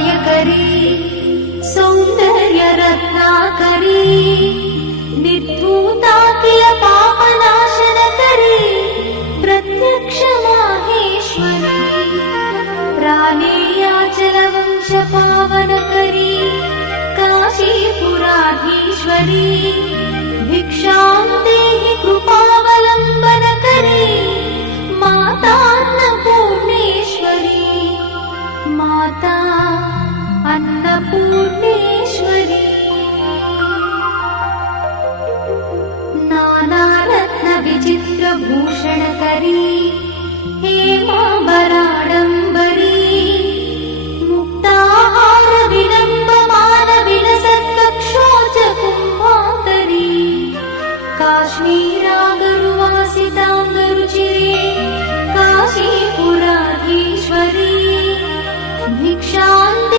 सौभाग्यदायकरी सौन्दर्यरत्नाकरी निर्धूताखिल पापनाशनकरी प्रत्यक्ष माहेश्वरी प्राणेयाचलवंशपावनकरी काशीपुराधीश्वरी भिक्षां देहि कृपा